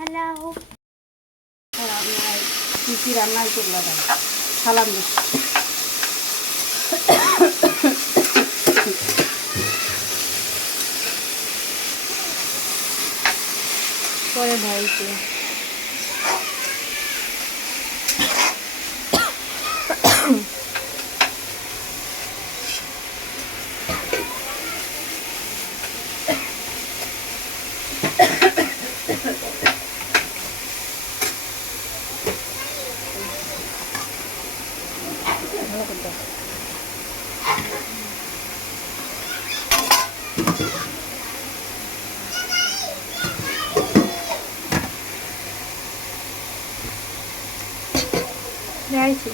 Hello কী কী রান্নায় করলাম সালাম পরে ভাইকে যাইছি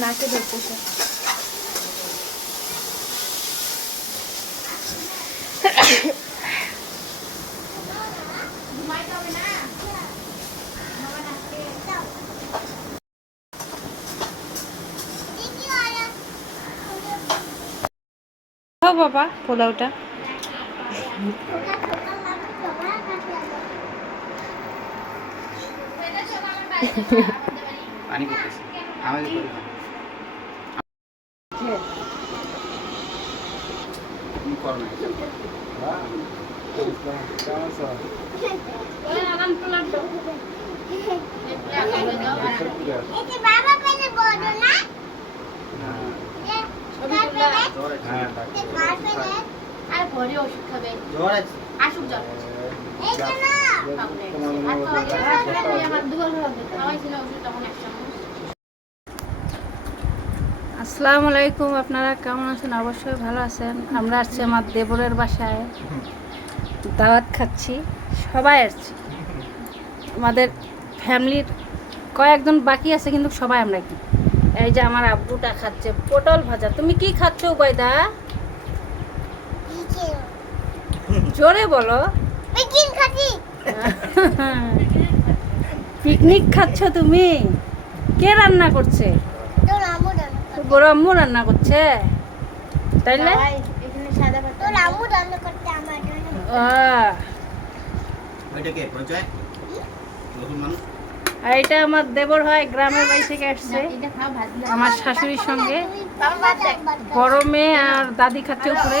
নাকে ধরতেছে ও বাবা পোলাওটা। পানি করতেছি। আমাদের বাবা পেলে বড় না? হ্যাঁ। ওষুধ খাবে জ্বর আছে? আসুক জ্বর। আসসালামু আলাইকুম আপনারা কেমন আছেন? অবশ্যই ভালো আছেন। আমরা আসছি আমার দেবরের বাসায়। দাওয়াত খাচ্ছি। সবাই আসছি। আমাদের ফ্যামিলির কয়েকজন বাকি আছে কিন্তু সবাই আমরা কি এই যে আমার আব্বুটা খাচ্ছে পটল ভাজা। তুমি কি খাচ্ছ উবাইদা জোরে বলো। পিকিন খাচ্ছি। পিকনিক খাচ্ছ তুমি? কে রান্না করছে? বড় আম্মু রান্না করছে। তাইলে মানুষ। আর এটা আমার দেবর হয় গ্রামের বাড়ি থেকে আসছে। আমার শাশুড়ির সঙ্গে। মেয়ে আর দাদি খাচ্ছে উপরে।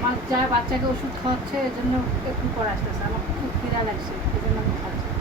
আমার যা বাচ্চাকে ওষুধ খাওয়াচ্ছে এজন্য একটু পর আসতেছে। আমার খুব পীড়া লাগছে এজন্য আমি খাওয়াচ্ছি